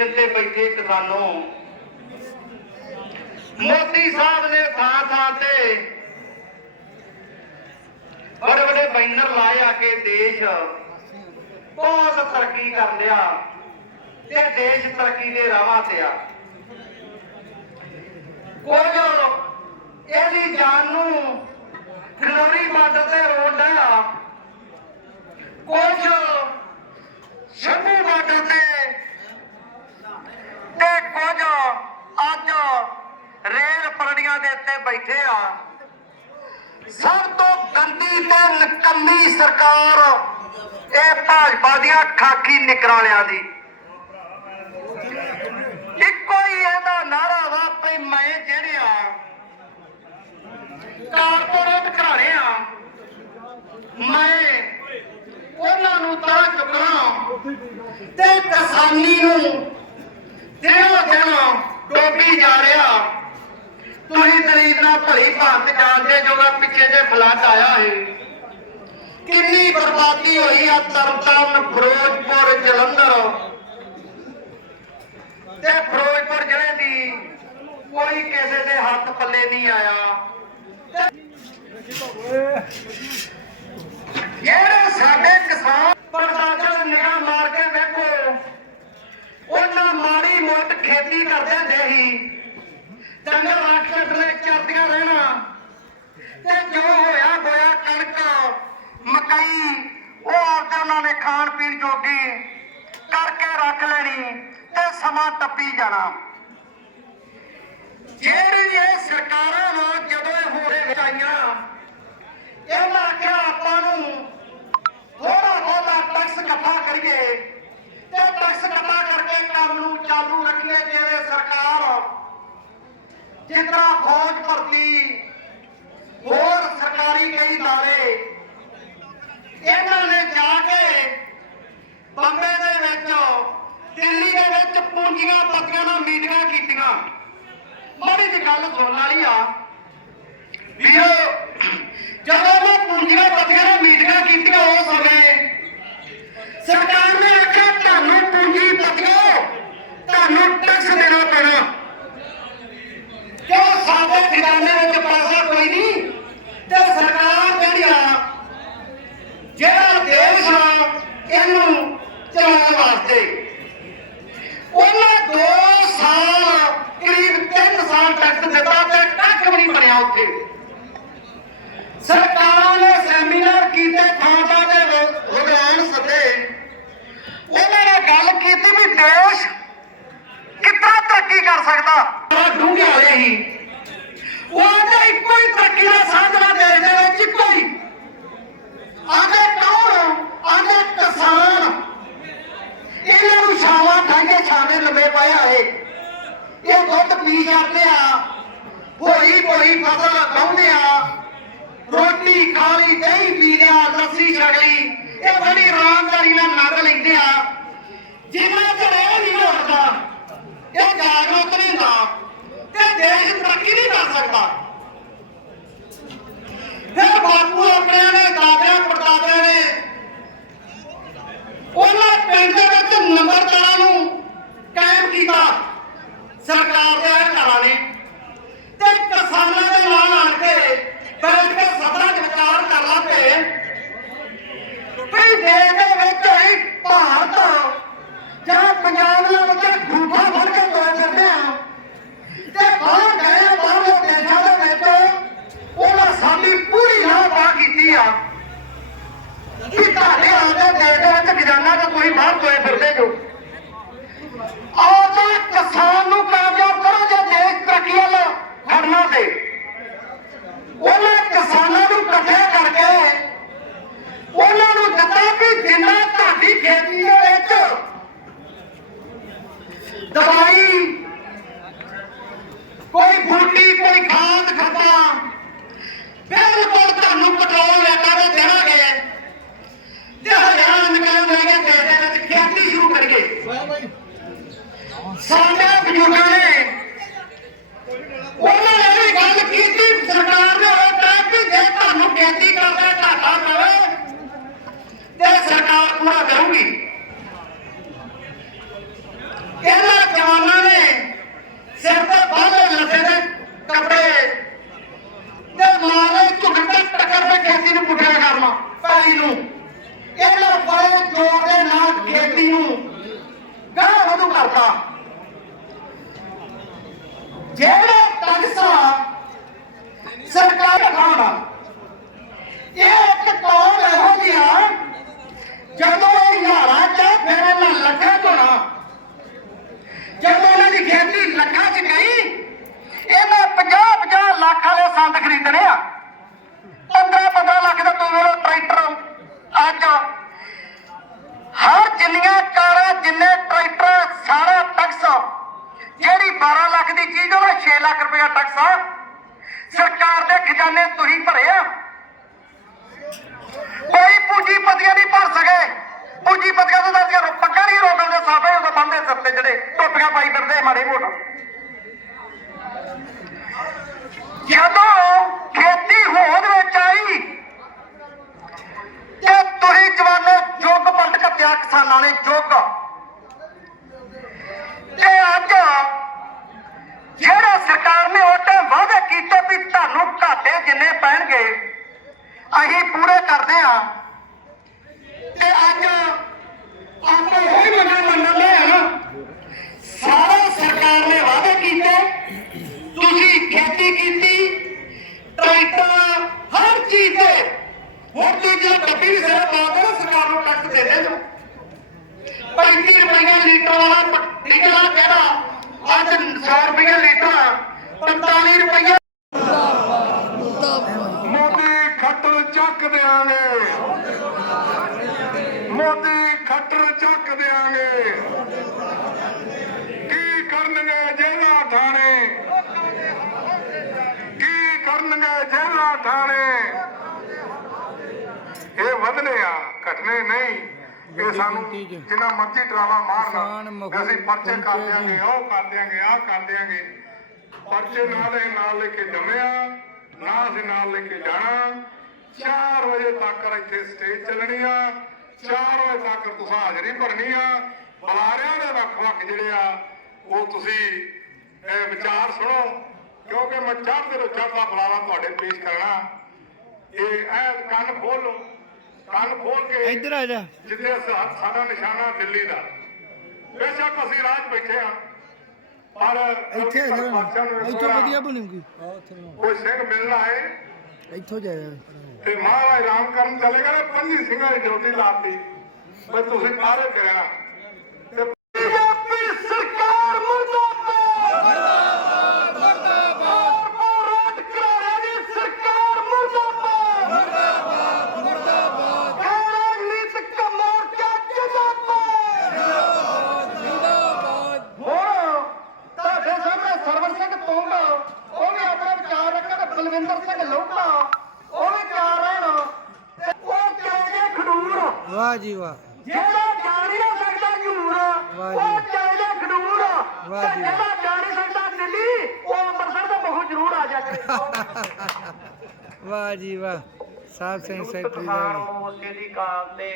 Station ਤੇ ਬੈਠੇ ਕਿਸਾਨੋ। ਮੋਦੀ ਸਾਹਿਬ ਨੇ ਥਾਂ ਥਾਂ ਤੇ ਬੜੇ ਬੜੇ ਬੈਨਰ ਲਾਏ ਆ ਕੇ ਦੇਸ਼ ਬਹੁਤ ਤਰੱਕੀ ਕਰ ਲਿਆ ਤੇ ਦੇਸ਼ ਤਰੱਕੀ ਦੇ ਰਾਹਾਂ ਤੇ ਆ। ਕੁਝ ਇਹਦੀ ਜਾਨ ਨੂੰ ਖਨੌਰੀ ਬਾਰਡਰ ਤੇ ਰੋਡ ਆ। ਕੁਝ ਸ਼ੰਭੂ ਬਾਰਡਰ ਤੇ ਤੇ ਕੁਝ ਅੱਜ ਰੇਲ ਪਰੜੀਆਂ ਦੇ ਉੱਤੇ ਬੈਠੇ ਆ। ਸਭ ਤੋਂ ਗੰਦੀ ਤੇ ਨਕੰਮੀ ਸਰਕਾਰ ਇਹ ਭਾਜਪਾ ਦੀਆਂ ਖਾਕੀ ਨਿਕਰਾਲਿਆਂ ਦੀ। ਇੱਕੋ ਹੀ ਇਹਦਾ ਨਾਰਾ ਵਾ ਵੀ ਮੈਂ ਜਿਹੜੇ ਆ ਕਾਰਪੋਰੇਟ ਘਰਾਣੇ ਆ, ਮੈਂ ਉਹਨਾਂ ਨੂੰ ਤਾਂ ਚੁੱਕਣਾ ਤੇ ਕਿਸਾਨੀ ਨੂੰ ਦਿਨੋਂ ਡੋਬੀ ਜਾ ਰਿਹਾ, ਤੁਸੀਂ ਦਲੀਪ ਨਾਲ ਭਲੀ ਭਾਂਤ ਜਾਣਦੇ ਜੋਗਾ ਪਿੱਛੇ ਜੇ ਫਲੱਡ ਆਇਆ ਹੈ ਕਿੰਨੀ ਬਰਬਾਦੀ ਹੋਈ ਆ ਤਰਨਤਾਰਨ ਫਿਰੋਜ਼ਪੁਰ ਜਲੰਧਰ। ਤੇ ਫਿਰੋਜ਼ਪੁਰ ਜ਼ਿਲ੍ਹੇ ਦੀ ਕੋਈ ਕਿਸੇ ਦੇ ਹੱਥ ਪੱਲੇ ਨਹੀਂ ਆਇਆ। ਜਿਹੜੇ ਸਾਡੇ ਕਿਸਾਨ ਪਰਦਾਚਲ ਨਿਗਾਹ ਮਾਰ ਕੇ ਵੇਖੋ, ਉਹਨਾਂ ਮਾੜੀ ਖੇਤੀ ਕਰਦੇ ਹੁੰਦੇ ਡੰਗਰ ਰੱਖ ਕੇ ਥੱਲੇ ਚਰਦੀਆਂ ਰਹਿਣਾ। ਤੇ ਜੋ ਹੋਇਆ ਹੋਇਆ ਕਣਕ, ਮਕਈ, ਉਹ ਆਪਦਾ ਉਹਨਾਂ ਨੇ ਖਾਣ ਪੀਣ ਜੋਗੀ ਕਰਕੇ ਰੱਖ ਲੈਣੀ ਤੇ ਸਮਾਂ ਟੱਪੀ ਜਾਣਾ ਜਿਹੜੀ ਇਹ ਸਰਕਾਰਾਂ ਨੂੰ ਜਦੋਂ ਇਹ ਹੋਰੇ ਵਿੱਚ ਆਈਆਂ ਇਹਨਾਂ ਆਖਿਆ ਆਪਾਂ ਨੂੰ ਥੋੜਾ ਬਹੁਤਾ ਟੈਕਸ ਇਕੱਠਾ ਕਰੀਏ ਤੇ ਟੈਕਸ ਇਕੱਠਾ ਕਰਕੇ ਕੰਮ ਨੂੰ ਚਾਲੂ ਰੱਖੀਏ ਜਿਵੇਂ ਸਰਕਾਰ ਜਿੱਦਾਂ ਫੌਜ ਭਰਤੀ ਹੋਰ ਸਰਕਾਰੀ ਕਈ ਦਾਅਵੇ ਇਹਨਾਂ ਨੇ ਜਾ ਕੇ ਬੰਬੇ ਦੇ ਵਿੱਚ, ਦਿੱਲੀ ਦੇ ਵਿੱਚ ਪੂੰਜੀਆਂ ਪੱਤੀਆਂ ਨਾਲ ਮੀਟਿੰਗਾਂ ਕੀਤੀਆਂ। ਮਾੜੀ ਜਿਹੀ ਗੱਲ ਸੁਣਨ ਵਾਲੀ ਆ। ਵੀਰੋ ਜਦੋਂ ਮੈਂ ਪੂੰਜੀਆਂ ਪੱਤੀਆਂ ਨਾਲ ਮੀਟਿੰਗਾਂ ਕੀਤੀਆਂ ਉਸ ਸਮੇਂ ਸਰਕਾਰ ਨੇ ਆਖਿਆ ਤੁਹਾਨੂੰ ਪੂੰਜੀ ਪੱਤੀਆਂ ਤੁਹਾਨੂੰ ਟੈਕਸ ਦੇਣਾ ਪੈਣਾ ਕਿਉਂ ਸਾਡੇ ਖਜ਼ਾਨੇ ਵਿੱਚ ਪੈਸਾ ਕੋਈ ਨਹੀਂ ਤੇ ਸਰਕਾਰ ਜਿਹੜੀ ਆ ਜਿਹੜਾ ਦੇਸ਼ ਆ ਇਹਨੂੰ ਚਲਾਉਣ ਵਾਸਤੇ। ਉਹਨੇ 2 ਸਾਲ, ਕਰੀਬ 3 ਸਾਲ ਟੈਕਸ ਦਿੱਤਾ ਤੇ ਟੱਕ ਵੀ ਨਹੀਂ ਬਣਿਆ ਉੱਥੇ। ਸਰਕਾਰਾਂ ਨੇ ਸੈਮੀਨਾਰ ਕੀਤੇ ਥਾਂ ਥਾਂ ਤੇ ਵਿਦਵਾਨ ਸੱਦੇ। ਉਹਨਾਂ ਨੇ ਗੱਲ ਕੀਤੀ ਵੀ ਦੇਸ਼ ਕਿੱਦਾਂ ਤਰੱਕੀ ਕਰ ਸਕਦਾ ਬੜਾ ਡੂੰਘੇ ਵਾਲੇ ਹੀ ਉਹ ਤਾਂ ਇੱਕੋ ਹੀ ਤਰੱਕੀ ਦਾ ਸਾਧਨਾ ਦੇਸ਼ ਦੇ ਵਿੱਚ ਇੱਕੋ ਹੀ ਆਂਦੇ ਕੌਣ ਆਂਦੇ ਕਿਸਾਨ ਇਹਨਾਂ ਨੂੰ ਛਾਵਾਂ ਠਾਈਏ ਛਾਵੇਂ ਲੰਮੇ ਪਏ ਆਏ ਇਹ ਦੁੱਧ ਪੀ ਜਾਂਦੇ ਆ। ਹੋਈ ਹੋਈ ਫਸਲ ਲਾਉਂਦੇ ਆ। ਰੋਟੀ ਖਾਲੀ ਦਹੀਂ ਪੀ ਲਿਆ ਲੱਸੀ ਛਕ ਇਹ ਬੜੀ ਆਰਾਮਦਾਰੀ ਨਾਲ ਨੱਗ ਲੈਂਦੇ ਆ। ਜਿੰਨਾ ਚ ਰਹਿ ਨਹੀਂ ਹੋਦਾ ਇਹ ਜਾਗਰੂਕ ਨਹੀਂ ਹੁੰਦਾ। ਤੇ ਦੇਸ਼ ਤਰੱਕੀ ਨਹੀਂ ਕਰ ਸਕਦਾ ਫਿਰ ਬਾਪੂ ਆਪਣੇ ਨੇ ਦਾਦਿਆਂ ਪੜਦਾਦਿਆਂ ਨੇ ਉਹਨਾਂ ਪਿੰਡ ਦੇ ਵਿੱਚ ਨੰਬਰਦਾਰਾਂ ਨੂੰ ਕਾਇਮ ਕੀਤਾ ਸਰਕਾਰ ਦੇ ਅਧਿਕਾਰਾਂ ਨੇ ਤੇ ਕਿਸਾਨਾਂ ਦੇ ਨਾਲ ਆਣ ਕੇ ਬੈਠ ਕੇ ਸਭਾ ਚ ਵਿਚਾਰ ਕਰ ਲਾ ਪਏ ਵੀ ਦੇਸ਼ ਦੇ ਵਿੱਚ ਹੀ ਭਾਰਤ ਜਾਂ ਪੰਜਾਬ ਦੇ ਵਿੱਚ ਖੂਫਾ ਫੜ ਕੇ ਤੋੜ ਦਿੰਦੇ ਆ ਤੇ ਬਾਹਰ ਗਏ ਬਾਹਰਲੇ ਦੇਸ਼ਾਂ ਦੇ ਵਿੱਚ ਉਹਨਾਂ ਸਾਡੀ ਪੂਰੀ ਲਾਭਾ ਕੀਤੀ ਆ ਕਿ ਤੁਹਾਡੇ ਆਉਂਦੇ ਦੇਸ਼ ਦੇ ਵਿੱਚ ਖਜ਼ਾਨਾ ਤਾਂ ਤੁਸੀਂ ਫਿਰਦੇ ਜੋ। ਆਓ ਤਾਂ ਕਿਸਾਨ ਨੂੰ ਕਾਮਯਾਬ ਕਰੋ, ਜੇ ਦੇਸ਼ ਤਰੱਕੀ ਵੱਲ ਖੜਨਾ ਤੇ। ਪੂਰਾ ਕਰੂਗੀ। ਇਹਨਾਂ ਜਵਾਨਾਂ ਨੇ ਸਿਰ ਤੇ ਬਾਹਲੇ ਲੱਗੇ ਦੇ ਕੱਪੜੇ ਤੇ ਮਾਰੇ ਝੁਕਦੇ ਟੱਕਰ ਤੇ ਖੇਤੀ ਨੂੰ ਪੁੱਠਿਆ ਕਰਨਾ, ਪੈਲੀ ਨੂੰ। ਇਹਨਾਂ ਬੜੇ ਜੋਰ ਦੇ ਨਾਲ ਖੇਤੀ ਨੂੰ ਗਾਹ ਵਧੂ ਕਰਤਾ। ਜਿਹੜਾ ਟੈਕਸਾ ਸਰਕਾਰ ਖਾਣਾ ਇਹ ਇੱਕ ਕੌਮ ਇਹੋ ਜਿਹੀ ਆ ਲੱਖ ਵਾਲੇ ਸੰਦ ਖਰੀਦਣੇ ਆ। 15 15 ਲੱਖ ਦਾ ਤੂੰ ਮੇਰਾ ਟਰੈਕਟਰ। ਅੱਜ ਹਰ ਜਿੰਨੀਆਂ ਕਾਰਾਂ, ਜਿੰਨੇ ਟਰੈਕਟਰ, ਸਾਰਾ ਟੈਕਸ, ਜਿਹੜੀ 12 ਲੱਖ ਦੀ ਚੀਜ਼ ਉਹਦਾ 6 ਲੱਖ ਰੁਪਇਆ ਟੈਕਸ ਆ। ਸਰਕਾਰ ਦੇ ਖਜ਼ਾਨੇ ਤੁਸੀਂ ਭਰੇ ਆ। ਕੋਈ ਪੂੰਜੀਪਤੀਆਂ ਨਹੀਂ ਭਰ ਸਕੇ। ਪੂੰਜੀਪਤੀਆਂ ਤੋਂ ਦੱਸਿਆ ਪੱਗਾਂ ਨਹੀਂ ਰੋਕਣ ਦੇ ਸਾਫੇ ਉਹ ਬੰਦੇ ਸਿਰ ਤੇ ਜਿਹੜੇ ਟੋਪੀਆਂ ਪਾਈ ਫਿਰਦੇ ਮਾੜੇ ਮੋਟਾ। ਜਦੋਂ ਖੇਤੀ ਹੋਂਦ ਵਿੱਚ ਆਈ ਤੇ ਤੁਸੀਂ ਜਵਾਨੋ ਜੁੱਗ ਪਲਟ ਕੱਤਿਆ ਕਿਸਾਨਾਂ ਨੇ ਜੁੱਗ ਤੇ ਅੱਜ ਜਿਹੜਾ ਸਰਕਾਰ ਨੇ ਉਹ ਟਾਈਮ ਵਾਅਦੇ ਕੀਤੇ ਵੀ ਤੁਹਾਨੂੰ ਘਾਟੇ ਜਿੰਨੇ ਪੈਣਗੇ ਅਸੀਂ ਪੂਰੇ ਕਰਦੇ ਆ ਤੇ ਅੱਜ ਆਪਾਂ ਇਹ ਮੰਨਾਂ ਮੰਨਦੇ ਆ ਸਾਰਾ ਸਰਕਾਰ ਨੇ ਵਾਅਦੇ ਕੀਤੇ ਤੁਸੀਂ ਖੇਤੀ ਕੀਤੀ ਟਰੈਕਟਰ ਹਰ ਚੀਜ਼ ਤੇ ਹੁਣ ਤੁਸੀਂ ਜੇ ਗੱਡੀ ਵੀ ਸਿਰ ਪਾ ਕੇ ਨਾ ਸਰਕਾਰ ਨੂੰ ਟੈਕਸ ਦੇ ਦੇ ਜੋ 35 ਰੁਪਏ ਲੀਟਰ ਵਾਲਾ ਪ- ਡੀਜ਼ਲ ਆ ਜਿਹੜਾ ਅੱਜ 100 ਰੁਪਏ ਲੀਟਰ 45 ਰੁਪਏ ਮੋਦੀ ਖੱਟਰ ਚੱਕ ਦਿਆਂਗੇ। ਮੋਦੀ ਖੱਟਰ ਚੱਕ ਦਿਆਂਗੇ। ਕੀ ਕਰਨਗੇ ਜੇਲਾ ਥਾਣੇ? ਕੀ ਕਰਨਗੇ ਜੇਲਾ ਥਾਣੇ? ਇਹ ਵਧਨੇ ਆ ਘਟਨੇ ਨਹੀਂ। ਇਹ ਸਾਨੂੰ ਜਿੰਨਾ ਮਰਜ਼ੀ ਡਰਾਵਾ ਮਾਰਨ। ਅਸੀਂ ਪਰਚੇ ਕਰ ਦਿਆਂਗੇ ਉਹ ਕਰ ਦਿਆਂਗੇ ਆਹ ਕਰ ਦਿਆਂਗੇ। ਪਰਚੇ ਨਾਲ ਇਹ ਨਾਲ ਲੈ ਕੇ ਜੰਮਿਆ ਨਾ ਅਸੀਂ ਨਾਲ ਲੈ ਕੇ ਜਾਣਾ। 4 ਵਜੇ ਤੱਕ ਇੱਥੇ ਸਟੇਜ ਚੱਲਣੀ ਆ। 4 ਵਜੇ ਤੱਕ ਤੁਸੀਂ ਹਾਜ਼ਰੀ ਭਰਨੀ ਆ। ਬੁਲਾਰਿਆਂ ਦੇ ਵੱਖ-ਵੱਖ ਜਿਹੜੇ ਆ ਉਹ ਤੁਸੀਂ ਇਹ ਵਿਚਾਰ ਸੁਣੋ। ਕਿਉਂਕਿ ਮੈਂ ਚੜ੍ਹਦੇ ਤੋਂ ਚੜ੍ਹਦਾ ਬੁਲਾਵਾ ਤੁਹਾਡੇ ਪੇਸ਼ ਕਰਨਾ। ਇਹ ਇਹ ਕੰਨ ਖੋਲ ਲਓ। ਕੰਨ ਖੋਲ ਕੇ ਇੱਧਰ ਆ ਜਾ। ਜਿੱਥੇ ਸਾਡਾ ਨਿਸ਼ਾਨਾ ਦਿੱਲੀ ਦਾ। ਬੇਸ਼ੱਕ ਅਸੀਂ ਰਾਜ ਬੈਠੇ ਆ। ਪਰ ਇੱਥੇ ਇੱਥੋਂ ਵਧੀਆ ਬਣੂਗੀ। ਕੋਈ ਸਿੰਘ ਮਿਲਣਾ ਹੈ ਇੱਥੋਂ ਜਾ ਜਾ ਤੇ ਮਹਾਰਾਜ ਰਾਮ ਕਰਨ ਚਲੇ ਗਏ ਪੰਜੀ ਸਿੰਘਾਂ ਦੀ ਡਿਊਟੀ ਲਾਤੀ। ਬਈ ਤੁਸੀਂ ਪਾਰੇ ਕਰਿਆ ਤੇ ਪੰਜਾਬੀ ਸਰਕਾਰ ਮੁਰਦਾਬਾਦ ਮੁਰਦਾਬਾਦ ਭਾਰਤ ਕਰਾਰੇ ਦੀ ਸਰਕਾਰ ਮੁਰਦਾਬਾਦ ਮੁਰਦਾਬਾਦ ਮੁਰਦਾਬਾਦ ਨੀਤਿਕ ਮੋਰਚਾ ਜਿੰਦਾਬਾਦ ਜਿੰਦਾਬਾਦ ਹੁਣ ਤੁਹਾਡੇ ਸਾਹਮਣੇ ਸਰਵਨ ਸਿੰਘ ਤੁੰਗ ਉਹ ਵੀ ਆਪਣਾ ਵਿਚਾਰ ਰੱਖਣ ਤੇ ਬਲਵਿੰਦਰ ਸਿੰਘ ਲੋਕਾ ਉਹ ਵੀ ਚਾਰ ਰਹਿਣ ਤੇ ਉਹ ਚਾਹੀਦੇ ਖਡੂਰ ਵਾਹ ਜੀ ਵਾਹ ਜਿਹੜਾ ਜਾ ਨਹੀਂ ਸਕਦਾ ਝੂਰ ਵਾਹ ਉਹ। ਚਾਹੀਦਾ ਖਡੂਰ ਵਾਹ ਤੇ ਜੀ। ਜਿਹੜਾ ਜਾ ਨਹੀਂ ਸਕਦਾ ਦਿੱਲੀ ਉਹ ਅੰਮ੍ਰਿਤਸਰ ਦਾ ਬਹੁਤ ਜ਼ਰੂਰ ਆ ਜਾਵੇ ਵਾਹ ਜੀ ਵਾਹ ਸਾਹਿਬ ਸਿੰਘ ਸੈਕਟਰੀ ਦਾ ਮੋਰਚੇ ਦੀ ਕਾਲ ਤੇ